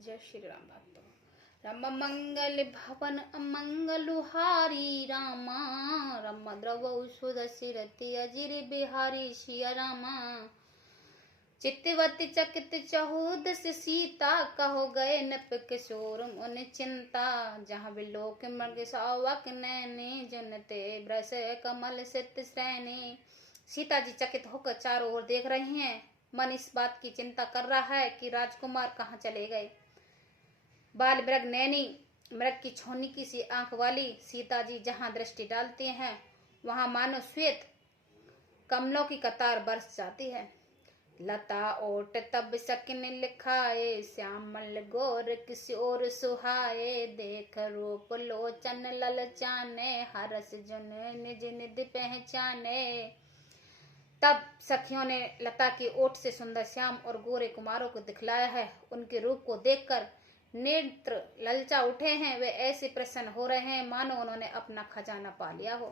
जय श्री राम भक्तों। रम मंगल भवन अमंगलुहारी रामा, रम द्रव सुदशिरति अजिर बिहारी सिया रामा। चित्तवती चकित चहुदस सीता, कहो गए नप किशोर मुन चिंता। जहाँ विलोक मृग सावक नैने, जनते ब्रस कमल सित श्रेणी। सीता जी चकित होकर चारों ओर देख रही हैं। मन इस बात की चिंता कर रहा है कि राजकुमार कहाँ चले गए। बाल मृग नैनी, मृग की छोनी की सी आंख वाली सीता जी जहाँ दृष्टि डालती हैं, वहां मानो श्वेत कमलों की कतार बरस जाती है। लता ओट तब सकिन लिखाए, श्यामल गोर किसी और सुहाए। देख रूप लोचन ललचाने, हरस जुन निज निधि पहचाने। तब सखियों ने लता के ओठ से सुंदर श्याम और गोरे कुमारों को दिखलाया है। उनके रूप को देखकर नेत्र ललचा उठे हैं। वे ऐसे प्रसन्न हो रहे हैं मानो उन्होंने अपना खजाना पा लिया हो।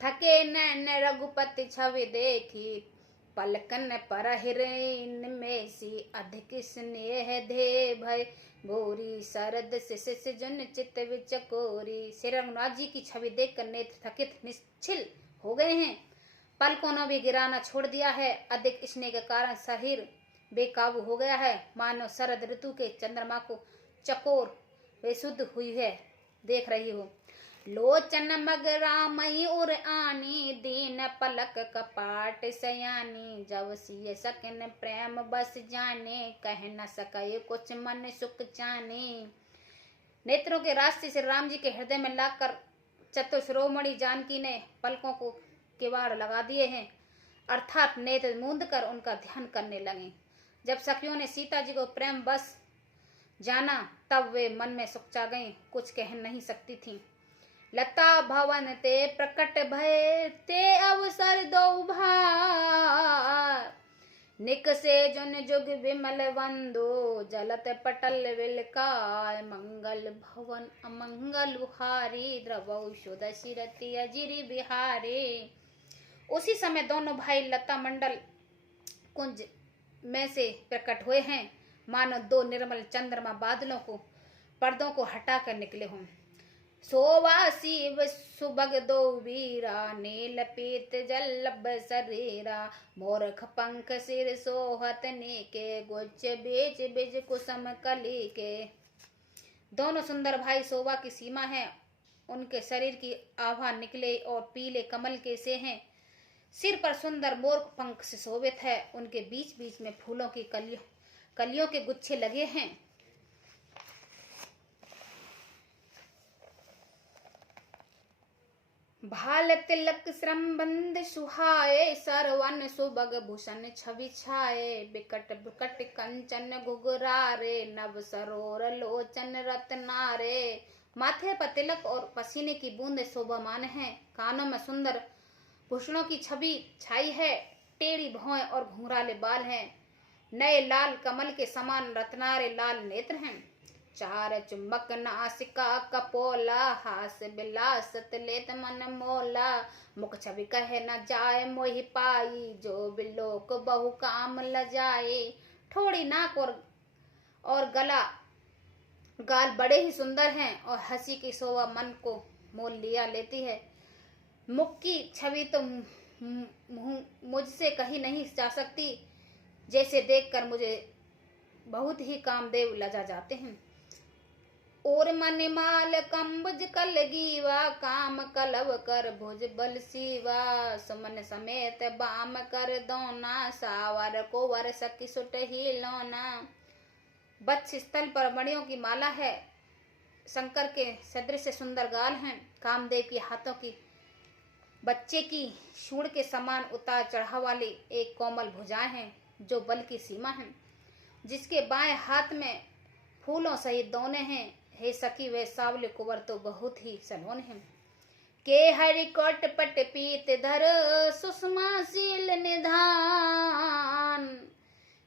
थके नैन रघुपति छवि देखी, पलकन पर हिरन में सी। अधिक स्नेह दे भय भोरी, शरद शिश जुन चित विचकोरी। श्री रघुनाथ जी की छवि देखकर नेत्र थकित निश्चिल हो गए हैं। पलकों ने भी गिराना छोड़ दिया है। अधिक स्नेह के कारण शरीर बेकाबू हो गया है, मानो शरद ऋतु के चंद्रमा को चकोर बेसुध हुई है देख रही हो। लोचन मगरामई उर आनी, दीन पलक कपाट सयानी। जब सिय सकिन प्रेम बस जाने, कह न सके कुछ मन सुख जाने। नेत्रों के रास्ते से राम जी के हृदय में लाकर चतुश्रोमणि जानकी ने पलकों को किवाड़ लगा दिए हैं, अर्थात नेत्र मूंद कर उनका ध्यान करने लगे। जब सखियों ने सीता जी को प्रेम बस जाना, तब वे मन में सुखचा गईं, कुछ कह नहीं सकती थीं। लता भवन ते प्रकट भय, ते अवसर दो भार। निक से जुन जुग विमल वंदो, जलत पटल विलकाय। मंगल भवन अमंगलुहारी, द्रवौ सुदशिरति अजिर बिहारी। उसी समय दोनों भाई लता मंडल कुंज में से प्रकट हुए हैं, मानो दो निर्मल चंद्रमा बादलों को पर्दों को हटाकर निकले हों। शोभा शिव सुभग दो वीरा, नील पीत जल्लभ शरीरा। मोरख पंख सिर सोहत नीके, गुच्छ बीज बीज कुसुम कली के। दोनों सुंदर भाई शोभा की सीमा है। उनके शरीर की आभा निकले और पीले कमल के से हैं। सिर पर सुंदर मोर पंख से शोभित है। उनके बीच बीच में फूलों की कलियों के गुच्छे लगे हैं। भाल तिलक श्रमबंद सुहाए, सरवन सुबग भूषण छवि छाए। बिकट बिकट कंचन घुघरारे, नव सरोर लोचन रत्नारे। माथे पर तिलक और पसीने की बूंदे शोभामान हैं। कानों में सुंदर भूषणों की छवि छाई है। टेढ़ी भौएं और घुंघराले बाल हैं। नए लाल कमल के समान रत्नारे लाल नेत्र हैं। चार चुंबक नासिका कपोला, हास बिलासत लेत मन मोला। मुख छवि कहे न जाए मोहि पाई, जो बिलोक बहु काम लजाए। ठोड़ी नाक और गला गाल बड़े ही सुंदर हैं और हंसी की शोभा मन को मोल लिया लेती है। मुख की छवि तो मुझसे कही नहीं जा सकती, जैसे देखकर मुझे बहुत ही कामदेव लजा जाते हैं। और मन माल कंबुज कलगीवा, काम कलव कर भुज बल सीवा। सुमन समेत बाम कर दोना, सावर को वर सकी सुट ही लोना। वक्ष स्थल पर मणियों की माला है। शंकर के सदृश सुंदर गाल हैं। कामदेव की हाथों की बच्चे की सूंड के समान उतार चढ़ाव वाली एक कोमल भुजाएं हैं, जो बल की सीमा है। जिसके बाएं हाथ में फूलों सहित दोने हैं। हे सखी, वे सावले कुंवर तो बहुत ही सलोने हैं। के हरि कोट पट पीत धर, सुषमा शील निधान।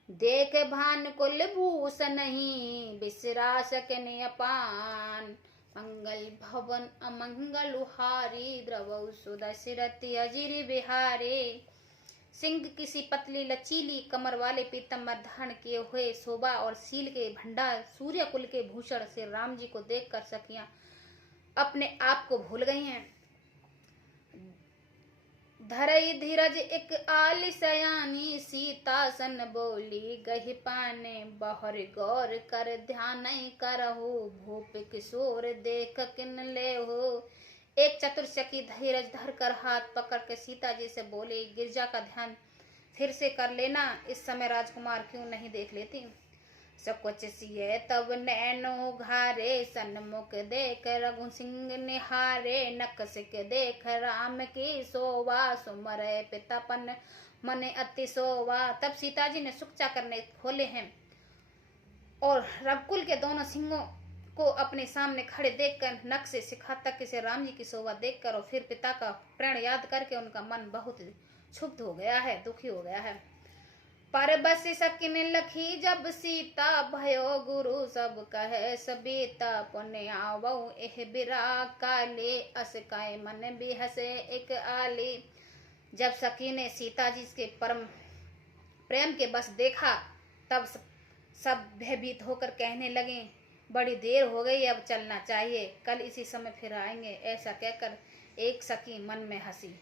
देख भान कुल भूष नहीं, बिसरा सकने अपान। मंगल भवन अमंगलुहारी, द्रवौ सुदशिरति अजिर बिहारी। सिंह किसी पतली लचीली कमर वाले पीतम्बर धारण किए हुए शोभा और शील के भंडार सूर्य कुल के भूषण से राम जी को देखकर सखियां अपने आप को भूल गई हैं। धरई धीरज एक आल सयानी सीता सन बोली गही पाने बहर गौर कर ध्यान करहु भूप किशोर देख किन ले हो। एक चतुर सखी धीरज धर कर हाथ पकड़ के सीता जी से बोली, गिरजा का ध्यान फिर से कर लेना, इस समय राजकुमार क्यों नहीं देख लेती। सकुच सिए तब नैनो घारे सन्मुख देख रघु सिंह निहारे नकसिक देख राम की शोभा सुमर पितापन मने अति शोभा। तब सीता जी ने सुकचा करने खोले हैं और रघुकुल के दोनों सिंहों को अपने सामने खड़े देखकर नक से शिखा तक से राम जी की शोभा देखकर और फिर पिता का प्रण याद करके उनका मन बहुत क्षुब्ध हो गया है, दुखी हो गया है। पर बस सकिन लखी जब सीता भयो गुरु सब कहे सबीता पुण्य आवऊ एह बिरा काले अस काय मन भी हसे एक आली। जब सखी ने सीता जी के परम प्रेम के बस देखा तब सब भयभीत होकर कहने लगे, बड़ी देर हो गई, अब चलना चाहिए, कल इसी समय फिर आएंगे। ऐसा कहकर एक सखी मन में हंसी।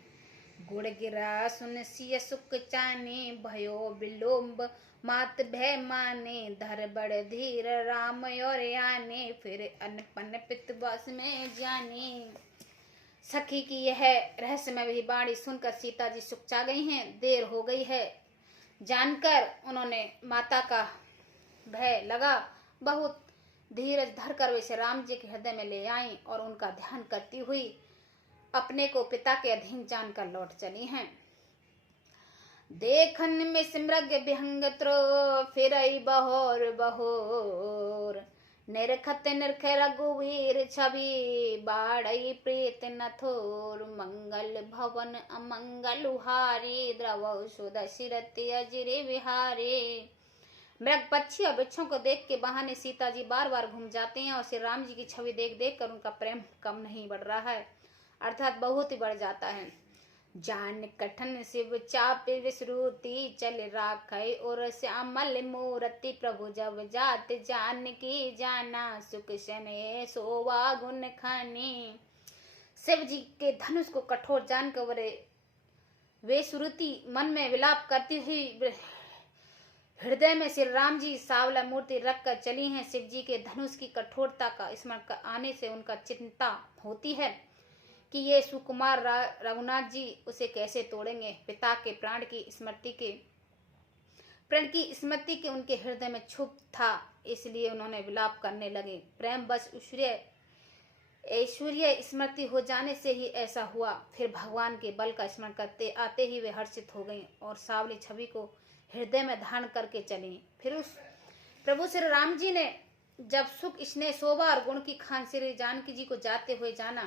गुड़ गिरा सुन सिय सुख चानी भयो विलोम्ब मात भय माने धर बड़ धीर राम और आने फिर अनपन पित बस में जानी। सखी की यह रहस्यमय वाणी सुनकर सीता जी सुकचा गई हैं। देर हो गई है जानकर उन्होंने माता का भय लगा, बहुत धीरज धरकर वैसे राम जी के हृदय में ले आई और उनका ध्यान करती हुई अपने को पिता के अधीन जानकर लौट चली हैं। देखन में सिमरग विहंग त्रो फिरई बहोर बहोर निरखत निरख रघुवीर छवि बाड़ई प्रीत नथोर मंगल भवन अमंगल उहारी द्रव सुदशिरति अजिरे विहारी। मृग पक्षी और वृक्षों को देख के बहाने सीता जी बार बार घूम जाते हैं और श्री राम जी की छवि देख देख कर उनका प्रेम कम नहीं बढ़ रहा है, अर्थात बहुत ही बढ़ जाता है। जान कठन शिव चाप विश्रुति चल राखै और श्यामल मूर्ति प्रभु जब जात जान की जाना सुख सने सोवा गुण खानी। शिव जी के धनुष को कठोर जानकर वे श्रुति मन में विलाप करती हुई हृदय में श्री राम जी सावला मूर्ति रखकर चली हैं। शिव जी के धनुष की कठोरता का स्मरण आने से उनका चिंता होती है कि ये सुकुमार रघुनाथ जी उसे कैसे तोड़ेंगे। पिता के प्राण की स्मृति के उनके हृदय में छुप था, इसलिए उन्होंने विलाप करने लगे। प्रेम बस ऐश्वर्य स्मृति हो जाने से ही ऐसा हुआ। फिर भगवान के बल का स्मरण करते आते ही वे हर्षित हो गईं और सावली छवि को हृदय में धारण करके चली। फिर उस प्रभु श्री राम जी ने जब सुख स्नेह शोभा और गुण की खान श्री जानकी जी को जाते हुए जाना,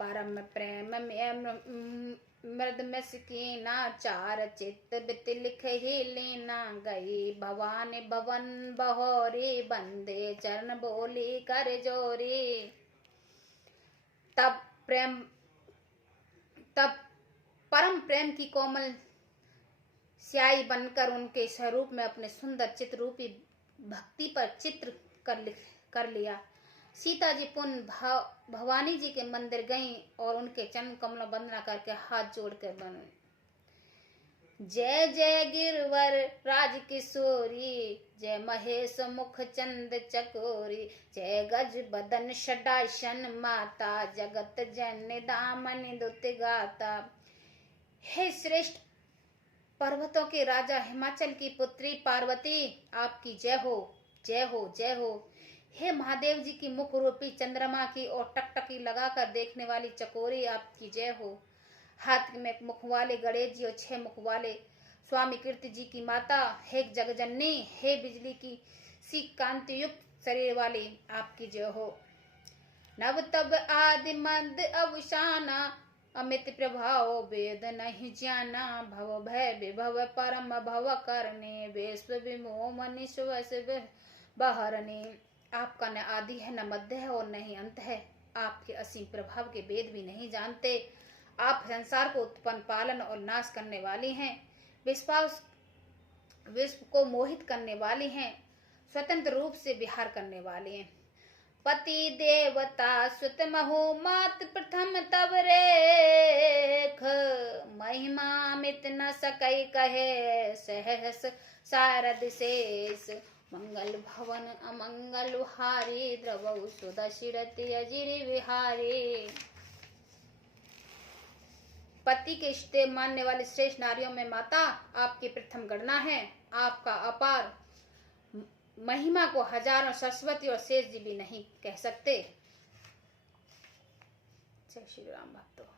परम प्रेम मृद में सकीना चार चित्त बित लिख ही लेना गई भवानी भवन बहोरी बंदे चरण बोली कर जोरी। तब परम प्रेम की कोमल स्याही बनकर उनके स्वरूप में अपने सुंदर चित्र रूपी भक्ति पर चित्र कर लिया। सीता जी पुनः भवानी जी के मंदिर गईं और उनके चरण कमलों वंदना करके हाथ जोड़कर बने, जय जय गिरवर राज किशोरी जय महेश मुख चंद चकोरी जय गज बदन षडासन माता जगत जन दामन दुत गाता। हे श्रेष्ठ पर्वतों के राजा हिमाचल की पुत्री पार्वती, आपकी जय हो जय हो जय हो। हे महादेव जी की मुख रूपी चंद्रमा की और टकटकी लगाकर देखने वाली चकोरी, आपकी जय हो। हाथ में मुख वाले गणेश जी और 6 मुख वाले स्वामी कीर्ति जी की माता, हे जगजननी, हे बिजली की सी कांति युक्त शरीर वाली, आपकी जय हो। नव तब आदि मद अवसाना अमित प्रभाव वेद नहीं जाना भव भय विभव परम भव करने विश्व विमोह मनीश्व बहरने। आपका न आदि है न मध्य है और न ही अंत है। आपके असीम प्रभाव के वेद भी नहीं जानते। आप संसार को उत्पन्न, पालन और नाश करने वाली हैं। विश्व को मोहित करने वाली हैं। स्वतंत्र रूप से विहार करने वाली हैं। पति देवता सुत महु मात प्रथम तब रेख, महिमा मित न सकई कहे सहस सारद शेष। मंगल भवन अमंगल हारी, द्रवौ सुदशिरति अजिर विहारी। पति के इष्ट मानने वाली श्रेष्ठ नारियों में माता आपकी प्रथम गणना है। आपका अपार महिमा को हजारों सरस्वती और शेष जी भी नहीं कह सकते। जय श्री राम भक्तों।